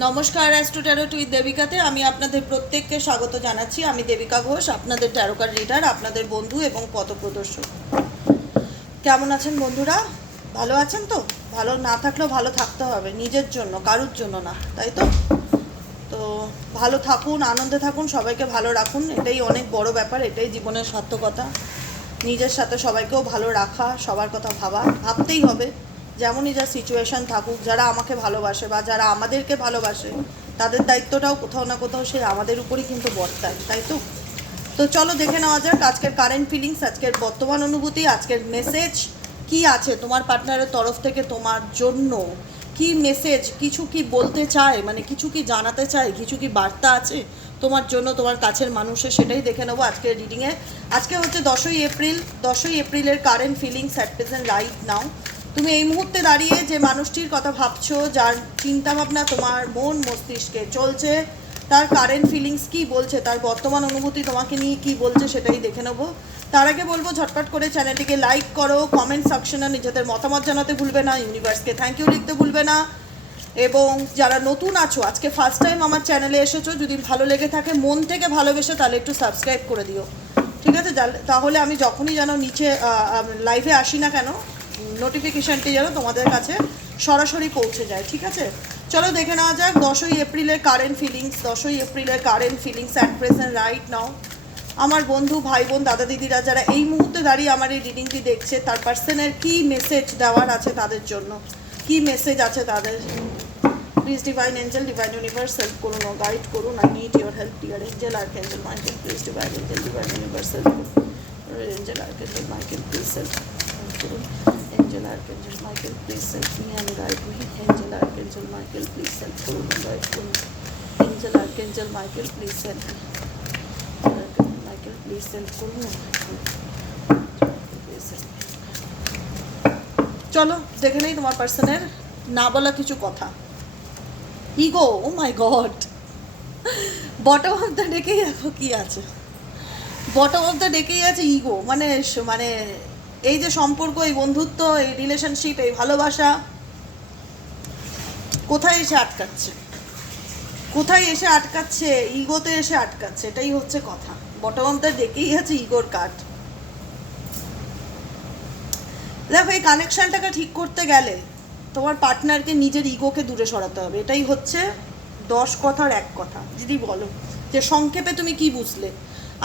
নমস্কার astro taro টুইথ দেবিকাতে। আমি আপনাদের প্রত্যেককে স্বাগত জানাচ্ছি। আমি দেবিকা ঘোষ, আপনাদের ট্যারোকার রিডার, আপনাদের বন্ধু এবং পথপ্রদর্শক। কেমন আছেন বন্ধুরা? ভালো আছেন তো? ভালো না থাকলেও ভালো থাকতে হবে, নিজের জন্য, কারুর জন্য না, তাই তো? তো ভালো থাকুন, আনন্দে থাকুন, সবাইকে ভালো রাখুন, এটাই অনেক বড় ব্যাপার, এটাই জীবনের সার্থকতা। নিজের সাথে সবাইকেও ভালো রাখা, সবার কথা ভাবা, ভাবতেই হবে। যেমনই যা সিচুয়েশন থাকুক, যারা আমাকে ভালোবাসে বা যারা আমাদেরকে ভালোবাসে, তাদের দায়িত্বটাও কোথাও না কোথাও সে আমাদের উপরই কিন্তু বর্তায়, তাই তো? তো চলো দেখে নেওয়া যাক আজকের কারেন্ট ফিলিংস আজকের বর্তমান অনুভূতি, আজকের মেসেজ কি আছে তোমার পার্টনারের তরফ থেকে তোমার জন্য? কি মেসেজ কিছু কি বলতে চায়? মানে কিছু কি জানাতে চায়? কিছু কি বার্তা আছে তোমার জন্য, তোমার কাছের মানুষের সেটাই দেখে নেব আজকের রিডিংয়ে আজকে হচ্ছে দশই এপ্রিল, দশই এপ্রিলের current feelings at present right now তুমি এই মুহূর্তে দাঁড়িয়ে যে মানুষটির কথা ভাবছ, যার চিন্তাভাবনা তোমার মন, মস্তিষ্কে চলছে, তার কারেন্ট ফিলিংস কি বলছে, তার বর্তমান অনুভূতি তোমাকে নিয়ে কি বলছে সেটাই দেখে নেব। তার আগে বলব, ঝটপট করে চ্যানেলটিকে লাইক করো কমেন্ট সেকশনে নিজেদের মতামত জানাতে ভুলবে না ইউনিভার্সকে থ্যাংক ইউ লিখতে ভুলবে না। এবং যারা নতুন আছো, আজকে ফার্স্ট টাইম আমার চ্যানেলে এসেছ, যদি ভালো লেগে থাকে, মন থেকে ভালোবেসে তাহলে একটু সাবস্ক্রাইব করে দিও। ঠিক আছে? তাহলে আমি যখনই যেন নিচে লাইভে আসি না কেন নোটিফিকেশানটি যেন তোমাদের কাছে সরাসরি পৌঁছে যায়, ঠিক আছে? চলো দেখে নেওয়া যাক, দশই এপ্রিলের কারেন্ট ফিলিংস দশই এপ্রিলের current feelings at present right now আমার বন্ধু ভাই বোন দাদা দিদিরা যারা এই মুহূর্তে দাঁড়িয়ে আমার এই রিডিংটি দেখছে, তার পার্সনের কি মেসেজ দেওয়ার আছে তাদের জন্য? কি মেসেজ আছে তাদের? Please divine angel divine universe help করুন গাইড করুন। I need your help dear angel R angel Michael please divine angel divine universe help angel R angel Michael please help করুন। Michael please help me and guide me angel arch Michael please help করুন guide করুন angel arch Michael please help Michael please help করুন চলো, দেখে নেই তোমার পার্সনের না বলা কিছু কথা। Ego oh my god bottom of the ডেকেই দেখো কি আছে? বটম অফ দ্য ডেকেই আছে ইগো মানে মানে এই যে সম্পর্ক, এই বন্ধুত্ব, এই রিলেশনশিপ এই ভালোবাসা, কোথায় এসে আটকাচ্ছে? কোথায় এসে আটকাচ্ছে? ইগোতে এসে আটকাচ্ছে, এটাই হচ্ছে কথা। বটম অফ দ্য ডেকেই আছে ইগোর কাঠ। দেখো, এই কানেকশনটাকে ঠিক করতে গেলে তোমার পার্টনারকে নিজের ইগোকে দূরে সরাতে হবে। এটাই হচ্ছে দশ কথার এক কথা। যদি বলো যে সংক্ষেপে তুমি কি বুঝলে?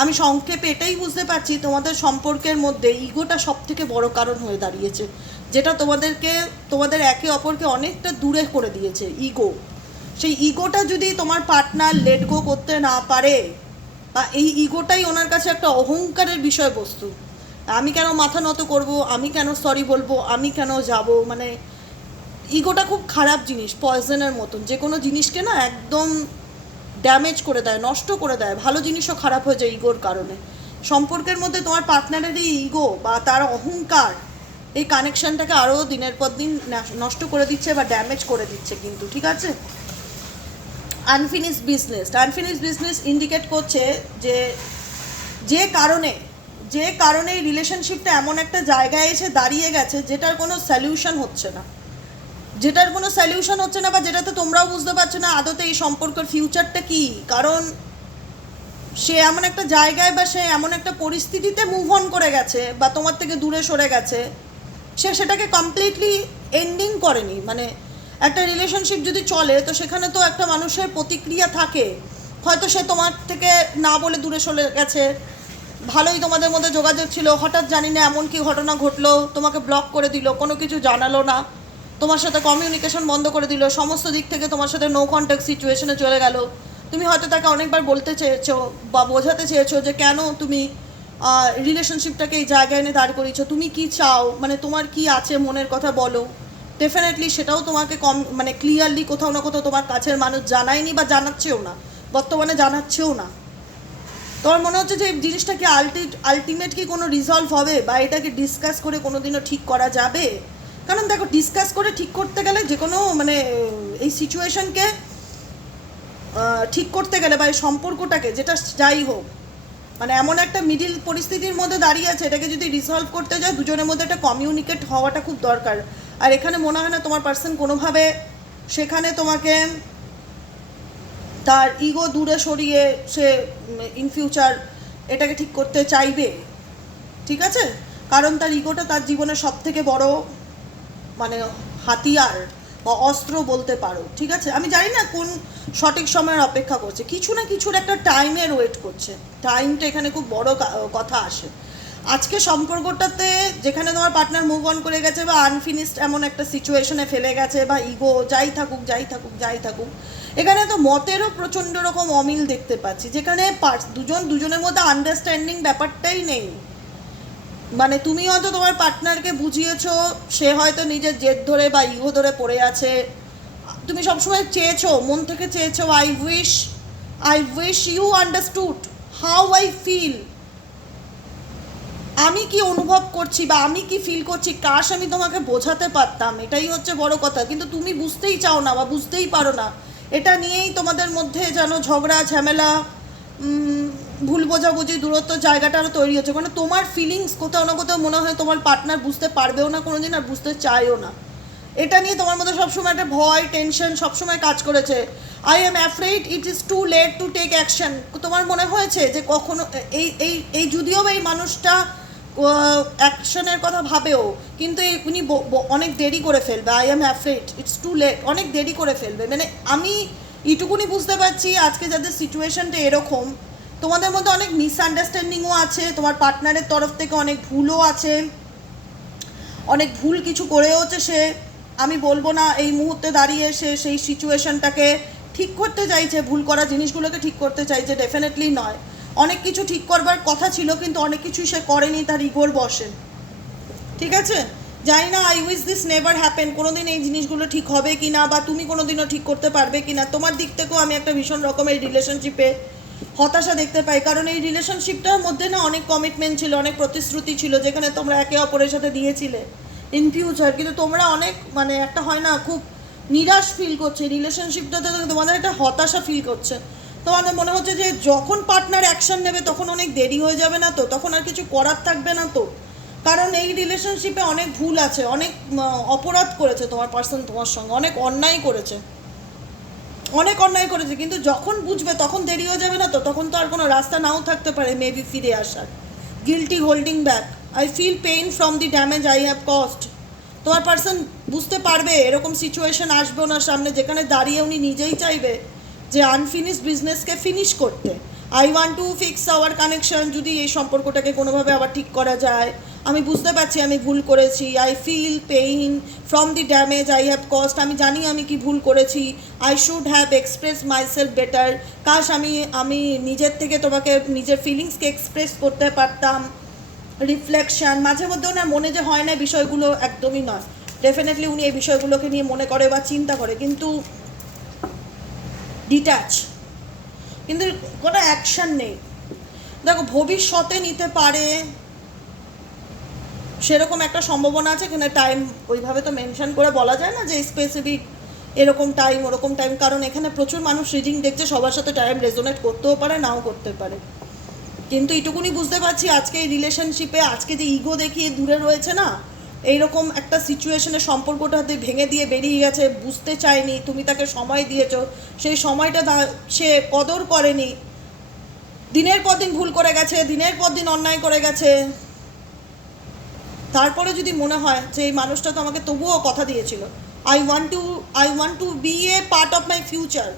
আমি সংক্ষেপে এটাই বুঝতে পারছি, তোমাদের সম্পর্কের মধ্যে ইগোটা সব থেকে বড় কারণ হয়ে দাঁড়িয়েছে, যেটা তোমাদেরকে, তোমাদের একে অপরকে অনেকটা দূরে করে দিয়েছে, ইগো। সেই ইগোটা যদি তোমার পার্টনার লেট গো করতে না পারে, বা এই ইগোটাই ওনার কাছে একটা অহংকারের বিষয়বস্তু। আমি কেন মাথা নত করব, আমি কেন সরি বলব, আমি কেন যাব? মানে ইগোটা খুব খারাপ জিনিস পয়জনের মতন। যে কোনো জিনিসকে না একদম ড্যামেজ করে দেয়, নষ্ট করে দেয়, ভালো জিনিসও খারাপ হয়ে যায় ইগোর কারণে। সম্পর্কের মধ্যে তোমার পার্টনারের এই ইগো বা তার অহংকার, এই কানেকশনটাকে আরও দিনের পর দিন নষ্ট করে দিচ্ছে বা ড্যামেজ করে দিচ্ছে কিন্তু, ঠিক আছে? Unfinished business unfinished business indicate করছে যে যে কারণে যে কারণে এই রিলেশনশিপটা এমন একটা জায়গায় এসে দাঁড়িয়ে গেছে যেটার কোনো সলিউশন হচ্ছে না। যেটার কোনো সলিউশন হচ্ছে না বা যেটাতে তোমরাও বুঝতে পারছ না, আদতে এই সম্পর্কের ফিউচারটা কি? কারণ সে এমন একটা জায়গায় বা সে এমন একটা পরিস্থিতিতে মুভ অন করে গেছে বা তোমার থেকে দূরে সরে গেছে, সে সেটাকে কমপ্লিটলি এন্ডিং করেনি। মানে একটা রিলেশনশিপ যদি চলে, তো সেখানে তো একটা মানুষের প্রতিক্রিয়া থাকে। হয়তো সে তোমার থেকে না বলে দূরে সরে গেছে। ভালোই তোমাদের মধ্যে যোগাযোগ ছিল। হঠাৎ জানি না এমন কি ঘটনা ঘটলো, তোমাকে ব্লক করে দিল, কোনো কিছু জানালো না। তোমার সাথে কমিউনিকেশন বন্ধ করে দিল, সমস্ত দিক থেকে তোমার সাথে নো কন্ট্যাক্ট সিচুয়েশনে চলে গেল। তুমি হয়তো তাকে অনেকবার বলতে চেয়েছো বা বোঝাতে চেয়েছো যে কেন তুমি রিলেশনশিপটাকে এই জায়গায় এনে দাঁড় করিয়েছো, তুমি কি চাও মানে তোমার কি আছে মনের কথা বলো। ডেফিনেটলি সেটাও তোমাকে কম মানে ক্লিয়ারলি কোথাও না কোথাও তোমার কাছের মানুষ জানায়নি বা জানাচ্ছেও না, বর্তমানে জানাচ্ছেও না। তোমার মনে হচ্ছে যে এই জিনিসটা কি আলটি আলটিমেট কি কোনো রিজলভ হবে বা এটাকে ডিসকাস করে কোনো দিনও ঠিক করা যাবে? কারণ দেখো ডিসকাস করে ঠিক করতে গেলে যে কোনো মানে এই সিচুয়েশনকে ঠিক করতে গেলে বা এই সম্পর্কটাকে, যেটা যাই হোক মানে এমন একটা মিডিল পরিস্থিতির মধ্যে দাঁড়িয়ে আছে, এটাকে যদি রিসলভ করতে যায়, দুজনের মধ্যে একটা কমিউনিকেট হওয়াটা খুব দরকার। আর এখানে মনে হয় না তোমার পার্সন কোনোভাবে সেখানে তোমাকে তার ইগো দূরে সরিয়ে সে ইন ফিউচার এটাকে ঠিক করতে চাইবে। ঠিক আছে? কারণ তার ইগোটা তার জীবনের সব থেকে বড় মানে হাতিয়ার বা অস্ত্র বলতে পারো, ঠিক আছে? আমি জানি না কোন সঠিক সময়ের অপেক্ষা করছে। কিছু না কিছুর একটা টাইমের ওয়েট করছে। টাইমটা এখানে খুব বড় কথা আসে। আজকে সম্পর্কটাতে যেখানে তোমার পার্টনার মুভ অন করে গেছে বা আনফিনিশড এমন একটা সিচুয়েশনে ফেলে গেছে বা ইগো যাই থাকুক যাই থাকুক যাই থাকুক, এখানে তো মতেরও প্রচণ্ড রকম অমিল দেখতে পাচ্ছি। যেখানে দুজন, দুজনের মধ্যে আন্ডারস্ট্যান্ডিং ব্যাপারটাই নেই। মানে তুমি হয়তো তোমার পার্টনারকে বুঝিয়েছো, সে হয়তো নিজের জেদ ধরে বা ইগো ধরে পড়ে আছে। তুমি সবসময় চেয়েছো, মন থেকে চেয়েছো I wish I wish you understood how I feel আমি কি অনুভব করছি বা আমি কি ফিল করছি, কাশ আমি তোমাকে বোঝাতে পারতাম, এটাই হচ্ছে বড় কথা। কিন্তু তুমি বুঝতেই চাও না বা বুঝতেই পারো না। এটা নিয়েই তোমাদের মধ্যে যেন ঝগড়া, ঝামেলা ভুল বোঝাবুঝি, দূরত্ব জায়গাটা আরও তৈরি হচ্ছে। মানে তোমার ফিলিংস কোথাও না কোথাও মনে হয় তোমার পার্টনার বুঝতে পারবেও না কোনোদিন আর বুঝতে চায়ও না। এটা নিয়ে তোমার মধ্যে সবসময় একটা ভয় টেনশন সবসময় কাজ করেছে। I am afraid it is too late to take action তোমার মনে হয়েছে যে কখনো এই এই এই যদিও এই মানুষটা অ্যাকশনের কথা ভাবেও, কিন্তু উনি অনেক দেরি করে ফেলবে। I am afraid it's too late অনেক দেরি করে ফেলবে। মানে আমি এইটুকুনি বুঝতে পারছি আজকে যাদের সিচুয়েশনটা এরকম তোমাদের মধ্যে অনেক মিসআন্ডারস্ট্যান্ডিংও আছে, তোমার পার্টনারের তরফ থেকে অনেক ভুলও আছে, অনেক ভুল কিছু করেওছে সে, আমি বলব না এই মুহূর্তে দাঁড়িয়ে সে সেই সিচুয়েশনটাকে ঠিক করতে চাইছে, ভুল করা জিনিসগুলোকে ঠিক করতে চাইছে ডেফিনেটলি নয়। অনেক কিছু ঠিক করবার কথা ছিল, কিন্তু অনেক কিছু সে করেনি, তার ইগোর বসে। ঠিক আছে? জানি না I wish this never happen কোনোদিন এই জিনিসগুলো ঠিক হবে কি না বা তুমি কোনোদিনও ঠিক করতে পারবে কি না তোমার দিক থেকেও আমি একটা ভীষণ রকমের রিলেশনশিপে হতাশা দেখতে পাই। কারণ এই রিলেশনশিপটার মধ্যে না অনেক কমিটমেন্ট ছিল, অনেক প্রতিশ্রুতি ছিল, যেখানে তোমরা একে অপরের সাথে দিয়েছিলে ইন ফিউচার কিন্তু তোমরা অনেক মানে একটা হয় না, খুব নিরাশ ফিল করছে। রিলেশনশিপটাতে তোমাদের একটা হতাশা ফিল করছে। তোমাদের মনে হচ্ছে যে যখন পার্টনার অ্যাকশন নেবে, তখন অনেক দেরি হয়ে যাবে না তো? তখন আর কিছু করার থাকবে না তো? কারণ এই রিলেশনশিপে অনেক ভুল আছে, অনেক অপরাধ করেছে তোমার পার্সন তোমার সঙ্গে, অনেক অন্যায় করেছে। অনেক অন্যায় করেছে, কিন্তু যখন বুঝবে তখন দেরি হয়ে যাবে না তো, তখন তো আর কোনো রাস্তা নাও থাকতে পারে মেবি ফিরে আসার। Guilty holding back I feel pain from the damage I have caused তোমার পার্সন বুঝতে পারবে, এরকম সিচুয়েশন আসবে ওনার সামনে, যেখানে দাঁড়িয়ে উনি নিজেই চাইবে যে আনফিনিশ বিজনেসকে ফিনিশ করতে। I want to fix our connection যদি এই সম্পর্কটাকে কোনোভাবে আবার ঠিক করা যায়। আমি বুঝতে পারছি আমি ভুল করেছি। I feel pain from the damage I have caused আমি জানি আমি কি ভুল করেছি। I should have express myself better কাশ, আমি আমি নিজের থেকে তোমাকে নিজের ফিলিংসকে এক্সপ্রেস করতে পারতাম। রিফ্লেকশন মাঝে মধ্যে ওনার মনে যে হয় না বিষয়গুলো একদমই নয়। ডেফিনেটলি উনি এই বিষয়গুলোকে নিয়ে মনে করে বা চিন্তা করে। কিন্তু ডিট্যাচ কিন্তু কোনো অ্যাকশন নেই। দেখো, ভবিষ্যতে নিতে পারে, সেরকম একটা সম্ভাবনা আছে, কিন্তু টাইম ওইভাবে তো মেনশন করে বলা যায় না যে স্পেসিফিক এরকম টাইম ওরকম টাইম কারণ এখানে প্রচুর মানুষ রিডিং দেখছে, সবার সাথে টাইম রেজোনেট করতেও পারে, নাও করতে পারে। কিন্তু এটুকুনি বুঝতে পারছি, আজকে এই রিলেশনশিপে আজকে যে ইগো দেখিয়ে দূরে রয়েছে না এইরকম একটা সিচুয়েশনে সম্পর্কটা হাতে ভেঙে দিয়ে বেরিয়ে গেছে, বুঝতে চায়নি, তুমি তাকে সময় দিয়েছ, সেই সময়টা সে কদর করেনি। দিনের পর দিন ভুল করে গেছে, দিনের পর দিন অন্যায় করে গেছে। তারপরে যদি মনে হয় যে এই মানুষটা তো আমাকে তবুও কথা দিয়েছিল I want to I want to be a part of my future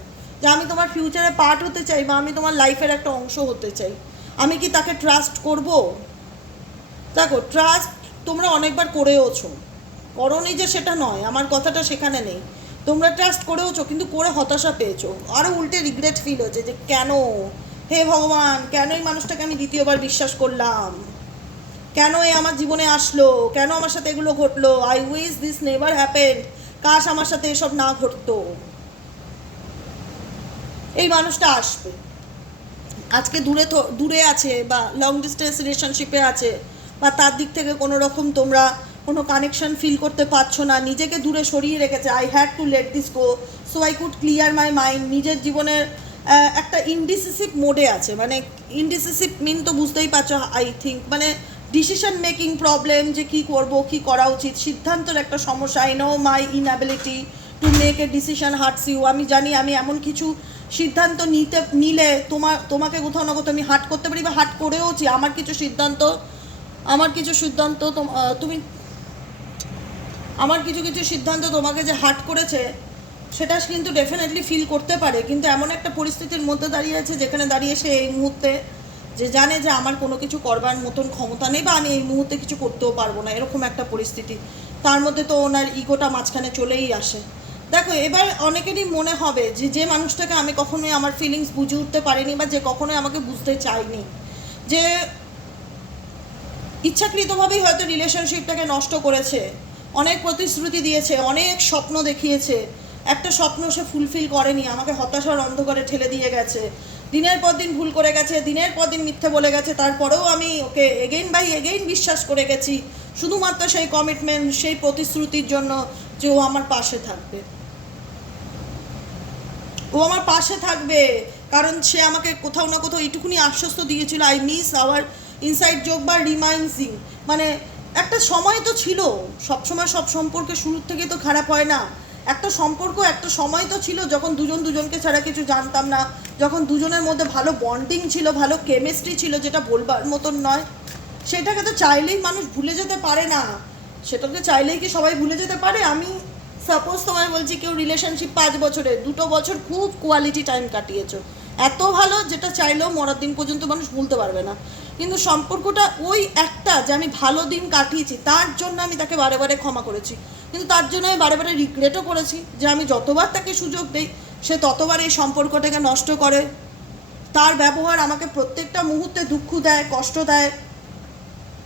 যে আমি তোমার ফিউচারে পার্ট হতে চাই বা আমি তোমার লাইফের একটা অংশ হতে চাই। আমি কি তাকে ট্রাস্ট করব? দেখো ট্রাস্ট তোমরা অনেকবার করেওছো। করনি যে সেটা নয়, আমার কথাটা সেখানে নেই। তোমরা ট্রাস্ট করেওছো, কিন্তু করে হতাশা পেয়েছ। আরও উল্টে রিগ্রেট ফিল হচ্ছে যে কেন? হে ভগবান, কেন এই মানুষটাকে আমি দ্বিতীয়বার বিশ্বাস করলাম? কেন এ আমার জীবনে আসলো? কেন আমার সাথে এগুলো ঘটলো? I wish this never happen কাশ আমার সাথে এসব না ঘটতো। এই মানুষটা আসবে। আজকে দূরে দূরে আছে বা লং ডিস্টেন্স রিলেশনশিপে আছে। বা তার দিক থেকে কোনো রকম তোমরা কোনো কানেকশন ফিল করতে পারছ না, নিজেকে দূরে সরিয়ে রেখেছে। I had to let this go so I could clear my mind নিজের জীবনের একটা ইনডিসিসিভ মোডে আছে। মানে ইনডিসিসিভ মিন তো বুঝতেই পারছ আই থিঙ্ক মানে ডিসিশন মেকিং প্রবলেম যে কি করব, কি করা উচিত, সিদ্ধান্তের একটা সমস্যা। I know my inability to make a decision hurts you আমি জানি আমি এমন কিছু সিদ্ধান্ত নিতে, নিলে তোমার তোমাকে কোথাও না কোথাও আমি হাট করতে পারি বা হাট করেওছি। আমার কিছু সিদ্ধান্ত আমার কিছু সিদ্ধান্ত তোম- আমার কিছু কিছু সিদ্ধান্ত তোমাকে যে হাট করেছে, সেটা কিন্তু ডেফিনেটলি ফিল করতে পারে। কিন্তু এমন একটা পরিস্থিতির মধ্যে দাঁড়িয়ে আছে, যেখানে দাঁড়িয়ে সে এই মুহূর্তে যে জানে যে আমার কোনো কিছু করবার মতন ক্ষমতা নেই বা আমি এই মুহূর্তে কিছু করতেও পারব না, এরকম একটা পরিস্থিতি। তার মধ্যে তো ওনার ইগোটা মাঝখানে চলেই আসে। দেখো, এবার অনেকেরই মনে হবে যে যে মানুষটাকে আমি কখনোই আমার ফিলিংস বুঝে উঠতে পারিনি বা যে কখনোই আমাকে বুঝতে চাইনি। যে ইচ্ছাকৃতভাবেই হয়তো রিলেশনশিপটাকে নষ্ট করেছে, অনেক প্রতিশ্রুতি দিয়েছে, অনেক স্বপ্ন দেখিয়েছে। একটা স্বপ্ন সে ফুলফিল করেনি, আমাকে হতাশার অন্ধকারে ঠেলে দিয়ে গেছে। দিনের পর দিন ভুল করে গেছে, দিনের পর দিন মিথ্যে বলে গেছে, তারপরেও আমি ওকে এগেইন বাই এগেইন বিশ্বাস করে গেছি, শুধুমাত্র সেই কমিটমেন্ট সেই প্রতিশ্রুতির জন্য যে ও আমার পাশে থাকবে। ও আমার পাশে থাকবে, কারণ সে আমাকে কোথাও না কোথাও এইটুকুনি আশ্বস্ত দিয়েছিল I miss our inside joke বা রিমাইন্সিং মানে একটা সময় তো ছিল, সবসময় সব সম্পর্কে শুরুর থেকে তো খারাপ হয় না। একটা সম্পর্ক, একটা সময় তো ছিল যখন দুজন দুজনকে ছাড়া কিছু জানতাম না, যখন দুজনের মধ্যে ভালো বন্ডিং ছিল, ভালো কেমিস্ট্রি ছিল, যেটা বলবার মতন নয়। সেটাকে তো চাইলেই মানুষ ভুলে যেতে পারে না। সেটাকে চাইলেই কি সবাই ভুলে যেতে পারে? আমি সাপোজ তোমায় বলছি কেউ রিলেশনশিপ পাঁচ বছরে দুটো বছর খুব কোয়ালিটি টাইম কাটিয়েছো। এত ভালো যেটা চাইলেও মরার দিন পর্যন্ত মানুষ ভুলতে পারবে না। কিন্তু সম্পর্কটা ওই একটা যে আমি ভালো দিন কাটিয়েছি, তার জন্য আমি তাকে বারে বারে ক্ষমা করেছি। কিন্তু তার জন্য আমি বারে বারে রিগ্রেটও করেছি যে আমি যতবার তাকে সুযোগ দেই, সে ততবার এই সম্পর্কটাকে নষ্ট করে। তার ব্যবহার আমাকে প্রত্যেকটা মুহূর্তে দুঃখ দেয়, কষ্ট দেয়।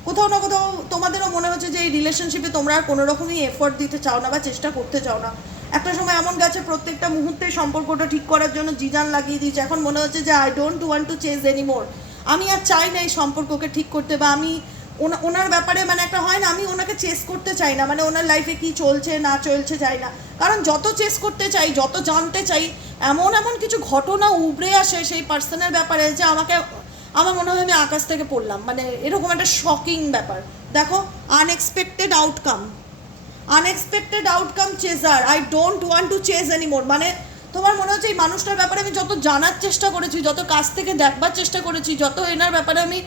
কোথাও না কোথাও তোমাদেরও মনে হচ্ছে যে এই রিলেশনশিপে তোমরা আর কোনো রকমই এফোর্ট দিতে চাও না বা চেষ্টা করতে চাও না। একটা সময় এমন গেছে, প্রত্যেকটা মুহূর্তে সম্পর্কটা ঠিক করার জন্য জিজান লাগিয়ে দিয়েছে। এখন মনে হচ্ছে যে I don't want to chase anymore আমি আর চাই না এই সম্পর্ককে ঠিক করতে বা আমি ওনা- ওনার ব্যাপারে মানে একটা হয় না, আমি ওনাকে চেস করতে চাই না মানে ওনার লাইফে কি চলছে, না চলছে চাই না। কারণ যত চেস করতে চাই, যত জানতে চাই, এমন এমন কিছু ঘটনা উবড়ে আসে সেই পার্সনের ব্যাপারে যে আমাকে, আমার মনে হয় আমি আকাশ থেকে পড়লাম। মানে এরকম একটা শকিং ব্যাপার। দেখো unexpected outcome unexpected outcome chaser I don't want to chase anymore মানে তোমার মনে হচ্ছে এই মানুষটার ব্যাপারে আমি যত জানার চেষ্টা করেছি, যত কাছ থেকে দেখবার চেষ্টা করেছি, যত এনার ব্যাপারে আমি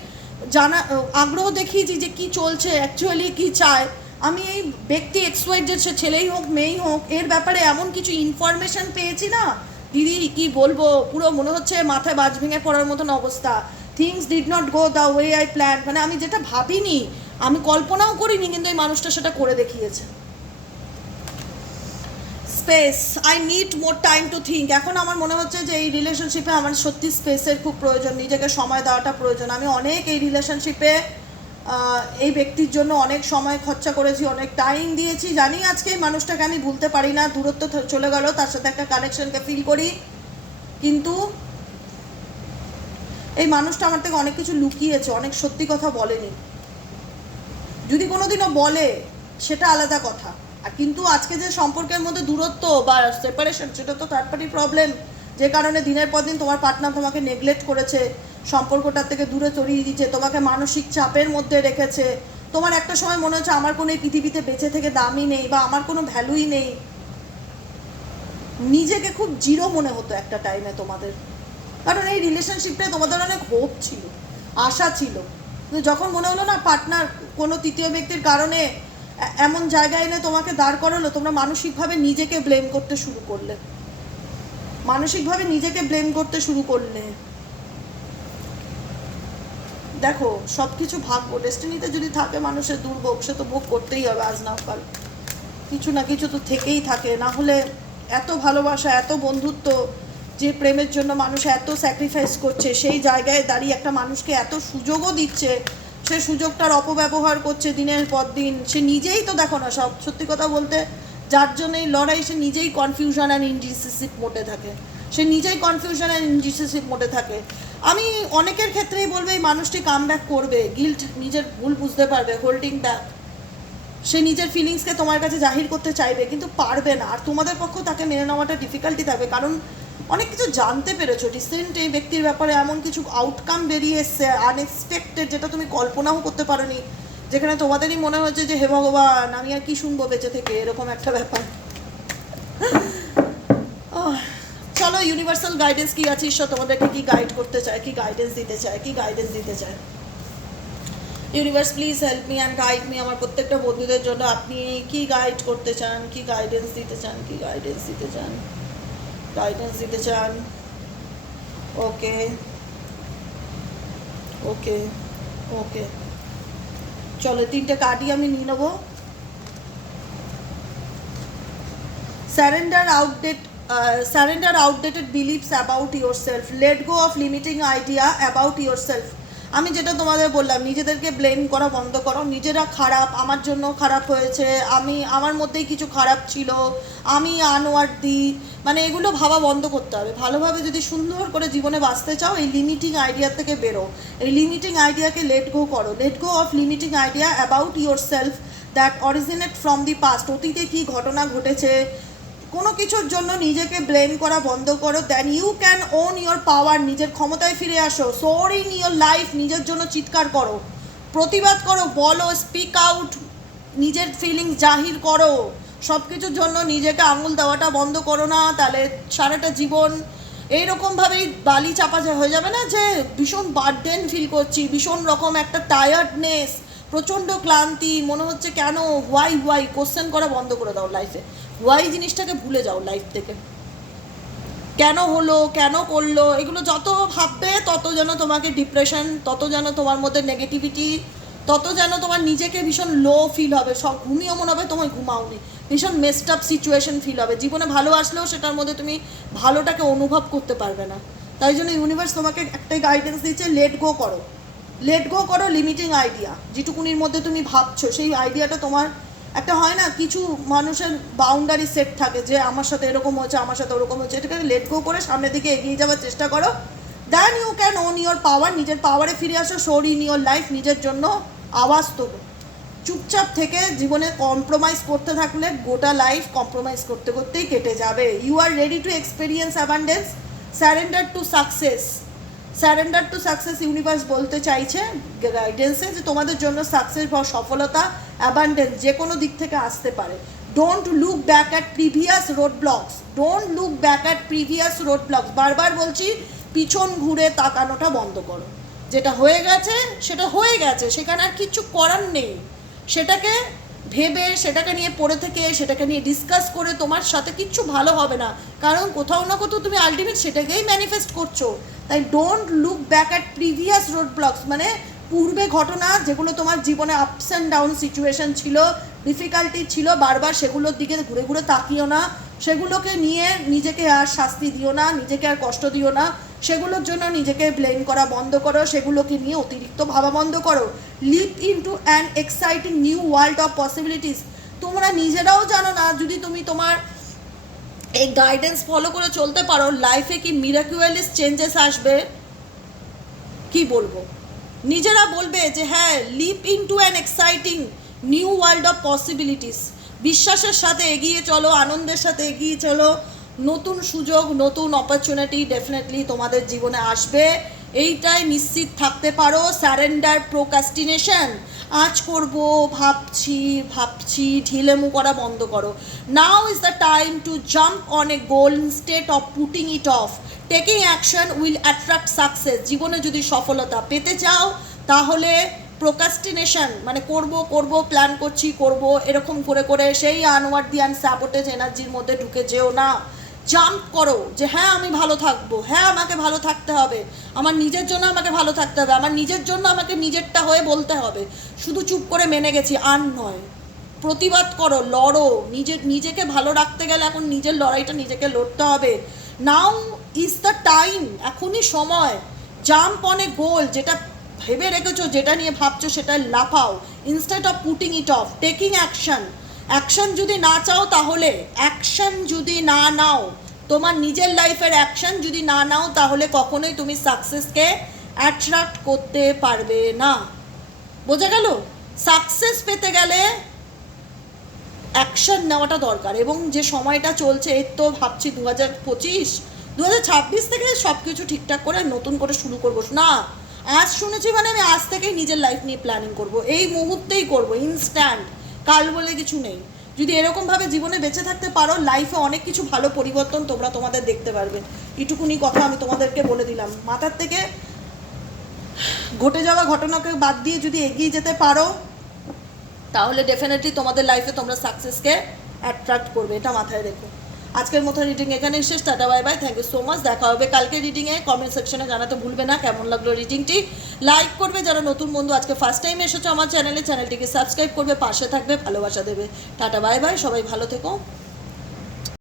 জানা, আগ্রহ দেখিয়েছি যে কি চলছে অ্যাকচুয়ালি কি চায়, আমি এই ব্যক্তি এক্সওয়াইড যে সে ছেলেই হোক, মেয়েই হোক, এর ব্যাপারে এমন কিছু ইনফরমেশন পেয়েছি না। দিদি, কি বলব, পুরো মনে হচ্ছে মাথায় বাজ ভেঙে পড়ার মতন অবস্থা। Things did not go the way I plan মানে আমি যেটা ভাবিনি, আমি কল্পনাও করিনি, কিন্তু এই মানুষটা সেটা করে দেখিয়েছে। Space I need more time to think এখন আমার মনে হচ্ছে যে এই রিলেশনশিপে আমার সত্যি স্পেসের খুব প্রয়োজন। নিজেকে সময় দেওয়াটা প্রয়োজন। আমি অনেক এই রিলেশনশিপে এই ব্যক্তির জন্য অনেক সময় খরচা করেছি, অনেক টাইম দিয়েছি। জানি আজকে এই মানুষটাকে আমি ভুলতে পারি না, দূরত্ব চলে গেল, তার সাথে একটা কানেকশনকে ফিল করি। কিন্তু এই মানুষটা আমার থেকে অনেক কিছু লুকিয়েছে, অনেক সত্যি কথা বলেনি। যদি কোনোদিনও বলে, সেটা আলাদা কথা। কিন্তু আজকে যে সম্পর্কের মধ্যে দূরত্ব বা সেপারেশন সেটা তো থার্ড পার্টি প্রবলেম যে কারণে দিনের পর দিন তোমার পার্টনার তোমাকে নেগলেক্ট করেছে সম্পর্কটার থেকে দূরে সরিয়ে দিয়েছে, তোমাকে মানসিক চাপের মধ্যে রেখেছে। তোমার একটা সময় মনে হচ্ছে আমার কোনো এই পৃথিবীতে বেঁচে থেকে দামই নেই বা আমার কোনো ভ্যালুই নেই। নিজেকে খুব জিরো মনে হতো একটা টাইমে তোমাদের। কারণ এই রিলেশনশিপটায় তোমাদের অনেক হোপ ছিল, আশা ছিল। যখন মনে হলো না পার্টনার কোনো তৃতীয় ব্যক্তির কারণে এমন জায়গায় এনে তোমাকে দাঁড় করালো, তোমরা মানসিকভাবে নিজেকে ব্লেম করতে শুরু করলে। মানসিকভাবে নিজেকে ব্লেম করতে শুরু করলে। দেখো সব কিছু ভাগ্য ডেস্টিনিতে যদি থাকে মানুষের দুর্ভোগ, সে তো ভোগ করতেই হবে আজ না কাল। কিছু না কিছু তো থেকেই থাকে। না হলে এত ভালোবাসা, এত বন্ধুত্ব, যে প্রেমের জন্য মানুষ এত স্যাক্রিফাইস করছে, সেই জায়গায় দাঁড়িয়ে একটা মানুষকে এত সুযোগও দিচ্ছে সে সুযোগটার অপব্যবহার করছে দিনের পর দিন, সে নিজেই তো দেখো না সব। সত্যি কথা বলতে, যার জন্য এই লড়াই, সে নিজেই কনফিউশন অ্যান্ড ইনডিসিসিভ মোটে থাকে। সে নিজেই কনফিউশন অ্যান্ড ইনডিসিসিভ মোটে থাকে। আমি অনেকের ক্ষেত্রেই বলব, এই মানুষটি কাম ব্যাক করবে। গিল্ট নিজের ভুল বুঝতে পারবে হোল্ডিং ব্যাক সে নিজের ফিলিংসকে তোমার কাছে জাহির করতে চাইবে, কিন্তু পারবে না। আর তোমাদের পক্ষেও তাকে মেনে নেওয়াটা ডিফিকাল্টি থাকবে। কারণ অনেক কিছু জানতে পেরেছ রিসেন্ট এই ব্যক্তির ব্যাপারে এমন কিছু আউটকাম বেরিয়ে এসছে আনএক্সপেক্টেড যেটা তুমি কল্পনাও করতে পারোনি, যেখানে তোমাদেরই মনে হচ্ছে যে হে ভগবান, আমি আর কি শুনব বেঁচে থেকে, এরকম একটা ব্যাপার। চলো ইউনিভার্সাল গাইডেন্স কি আছে? ঈশ্বর তোমাদেরকে কি গাইড করতে চায়, কি গাইডেন্স দিতে চায়, কি গাইডেন্স দিতে চায়? Universe please help me and guide me আমার প্রত্যেকটা বন্ধুদের জন্য। আপনি কি গাইড করতে চান, কি গাইডেন্স দিতে চান, কি গাইডেন্স দিতে চান? গাইডেন্স দিতে চান ওকে ওকে ওকে চলো তিনটে কার্ডই আমি নিয়ে নেবো surrender outdated uh, surrender outdated beliefs about yourself let go of limiting idea about yourself আমি যেটা তোমাদের বললাম, নিজেদেরকে ব্লেম করা বন্ধ করো। নিজেরা খারাপ, আমার জন্য খারাপ হয়েছে, আমি, আমার মধ্যেই কিছু খারাপ ছিল, আমি আনোয়ার আনওয়ার্দি মানে এগুলো ভাবা বন্ধ করতে হবে। ভালোভাবে যদি সুন্দর করে জীবনে বাঁচতে চাও, এই লিমিটিং আইডিয়া থেকে বেরো। এই লিমিটিং আইডিয়াকে লেট গো করো। Let go of limiting idea about yourself that originate from the past অতীতে কী ঘটনা ঘটেছে? কোনো কিছুর জন্য নিজেকে ব্লেম করা বন্ধ করো then you can own your power নিজের ক্ষমতায় ফিরে আসো সোর ইন ইয়োর লাইফ নিজের জন্য চিৎকার করো, প্রতিবাদ করো, বলো স্পিক আউট নিজের ফিলিংস জাহির করো সব কিছুর জন্য নিজেকে আঙুল দেওয়াটা বন্ধ করো না, তাহলে সারাটা জীবন এইরকমভাবেই বালি চাপা হয়ে যাবে না যে ভীষণ বার্ডেন ফিল করছি, ভীষণ রকম একটা টায়ার্ডনেস প্রচণ্ড ক্লান্তি, মনে হচ্ছে কেন হোয়াই হোয়াই কোশ্চেন করা বন্ধ করে দাও লাইফে হোয়াই জিনিসটাকে ভুলে যাও লাইফ থেকে। কেন হলো, কেন করল, এগুলো যত ভাববে তত যেন তোমাকে ডিপ্রেশন তত যেন তোমার মধ্যে নেগেটিভিটি তত যেন তোমার নিজেকে ভীষণ লো ফিল হবে। সব ঘুমিয়ে মনে হবে, তোমায় ঘুমাওনি। ভীষণ মেস্ট আপ সিচুয়েশন ফিল হবে। জীবনে ভালো আসলেও সেটার মধ্যে তুমি ভালোটাকে অনুভব করতে পারবে না। তাই জন্য ইউনিভার্স তোমাকে একটাই গাইডেন্স দিচ্ছে লেট গো করো। লেট গো করো লিমিটিং আইডিয়া যেটুকুনির মধ্যে তুমি ভাবছ, সেই আইডিয়াটা তোমার একটা হয় না, কিছু মানুষের বাউন্ডারি সেট থাকে যে আমার সাথে এরকম হচ্ছে আমার সাথে ওরকম হচ্ছে এটাকে লেট গো করে সামনের দিকে এগিয়ে যাওয়ার চেষ্টা করো। Then you can own your power নিজের পাওয়ারে ফিরে আসো সোর ইন ইয়োর লাইফ নিজের জন্য আওয়াজ তোলো। চুপচাপ থেকে জীবনে কম্প্রোমাইজ করতে থাকলে গোটা লাইফ কম্প্রোমাইজ করতে করতেই কেটে যাবে। You are ready to experience abundance surrender to success surrender to success universe বলতে চাইছে গাইডেন্সে যে তোমাদের জন্য সাকসেস বা সফলতা অ্যাবান্ডেন্স যে কোনো দিক থেকে আসতে পারে। Don't look back at previous roadblocks don't look back at previous roadblocks বারবার বলছি, পিছন ঘুরে তাকানোটা বন্ধ করো। যেটা হয়ে গেছে, সেটা হয়ে গেছে। সেখানে আর কিছু করার নেই। সেটাকে ভেবে, সেটাকে নিয়ে পড়ে থেকে, সেটাকে নিয়ে ডিসকাস করে তোমার সাথে কিচ্ছু ভালো হবে না। কারণ কোথাও না কোথাও তুমি আলটিমেট সেটাকেই ম্যানিফেস্ট করছ। তাই don't look back at previous roadblocks মানে পূর্বে ঘটনা যেগুলো তোমার জীবনে আপস অ্যান্ড ডাউন সিচুয়েশন ছিল ডিফিকাল্টি ছিল, বারবার সেগুলোর দিকে ঘুরে ঘুরে তাকিও না। সেগুলোকে নিয়ে নিজেকে আর শাস্তি দিও না, নিজেকে আর কষ্ট দিও না। সেগুলোর জন্য নিজেকে ব্লেম করা বন্ধ করো, সেগুলোকে নিয়ে অতিরিক্ত ভাবা বন্ধ করো। Leap into an exciting new world of possibilities তোমরা নিজেরাও জানো না, যদি তুমি তোমার এই গাইডেন্স ফলো করে চলতে পারো লাইফে কি মিরাকুয়ালিস চেঞ্জেস আসবে? কি বলব? নিজেরা বলবে যে হ্যাঁ leap into an exciting new world of possibilities বিশ্বাসের সাথে এগিয়ে চলো, আনন্দের সাথে এগিয়ে চলো। নতুন সুযোগ, নতুন অপরচুনিটি ডেফিনেটলি তোমাদের জীবনে আসবে। এইটাই নিশ্চিত থাকতে পারো। স্যারেন্ডার প্রোকাস্টিনেশন আজ করব, ভাবছি ভাবছি ঢিলেমু করা বন্ধ করো। Now is the time to jump on a goal instead of putting it off taking action will attract success জীবনে যদি সফলতা পেতে চাও, তাহলে প্রোকাস্টিনেশন মানে করব করব প্ল্যান করছি, করব, এরকম করে করে সেই আনওয়ার্ড অ্যান্ড স্যাবোটেজ এনার্জির মধ্যে ঢুকে যেও না। জাম্প করো যে হ্যাঁ আমি ভালো থাকব হ্যাঁ আমাকে ভালো থাকতে হবে, আমার নিজের জন্য আমাকে ভালো থাকতে হবে, আমার নিজের জন্য আমাকে নিজেরটা হয়ে বলতে হবে। শুধু চুপ করে মেনে গেছি, আর নয়, প্রতিবাদ করো, লড়ো নিজের নিজেকে ভালো রাখতে গেলে এখন নিজের লড়াইটা নিজেকে লড়তে হবে। নাও ইজ দ্য টাইম এখনই সময়। জাম্প অন গোল যেটা ভেবে রেখেছো, যেটা নিয়ে ভাবছ, সেটা লাফাও। Instead of putting it off taking action action যদি না চাও তাহলে অ্যাকশন যদি না নাও, তোমার নিজের লাইফের অ্যাকশন যদি না নাও, তাহলে কখনোই তুমি সাকসেসকে অ্যাট্রাক্ট করতে পারবে না। বোঝা গেল? সাকসেস পেতে গেলে অ্যাকশন নেওয়াটা দরকার এবং যে সময়টা চলছে এর তো ভাবছি দু হাজার পঁচিশ দু হাজার ছাব্বিশ থেকে সব কিছু ঠিকঠাক করে নতুন করে শুরু করব। না আজ শুনেছি মানে আমি আজ থেকেই নিজের লাইফ নিয়ে প্ল্যানিং করব। এই মুহূর্তেই করব ইনস্ট্যান্ট কাল বলে কিছু নেই। যদি এরকমভাবে জীবনে বেঁচে থাকতে পারো লাইফে অনেক কিছু ভালো পরিবর্তন তোমরা তোমাদের দেখতে পারবে। এটুকুনি কথা আমি তোমাদেরকে বলে দিলাম। মাথার থেকে ঘটে যাওয়া ঘটনাকে বাদ দিয়ে যদি এগিয়ে যেতে পারো, তাহলে ডেফিনেটলি তোমাদের লাইফে তোমরা সাকসেসকে অ্যাট্রাক্ট করবে। এটা মাথায় রেখো। আজকের মতো রিডিং এখানে শেষ, tata bye bye thank you so much দেখা হবে কালকে রিডিংয়ে কমেন্ট সেকশনে জানাতে ভুলবে না, কেমন লাগল রিডিংটি লাইক করবে যারা নতুন বন্ধু, আজকে ফার্স্ট টাইম এসেছ আমার চ্যানেলে চ্যানেলটিকে সাবস্ক্রাইব করবে, পাশে থাকবে, ভালোবাসা দেবে। টাটা বাই বাই সবাই ভালো থেকো।